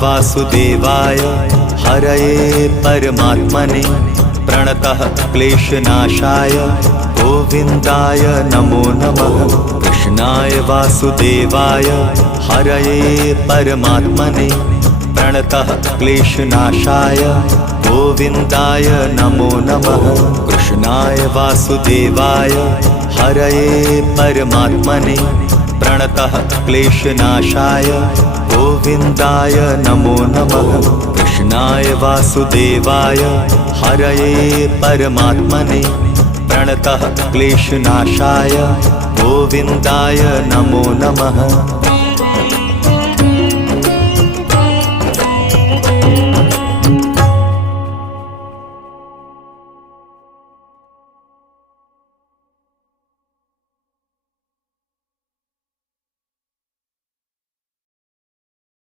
वासुदेवाय हरये परमात्मने प्रणतः क्लेशनाशाय गोविन्दाय नमो नमः। कृष्णाय वासुदेवाय हरये परमात्मने प्रणतः क्लेशनाशाय गोविन्दाय नमो नमः। कृष्णाय वासुदेवाय हरये परमात्मने प्रणतः क्लेशनाशाय गोविन्दाय नमो नमः। कृष्णाय वासुदेवाय हरये परमात्मने प्रणतः क्लेशनाशाय गोविन्दाय नमो नमः।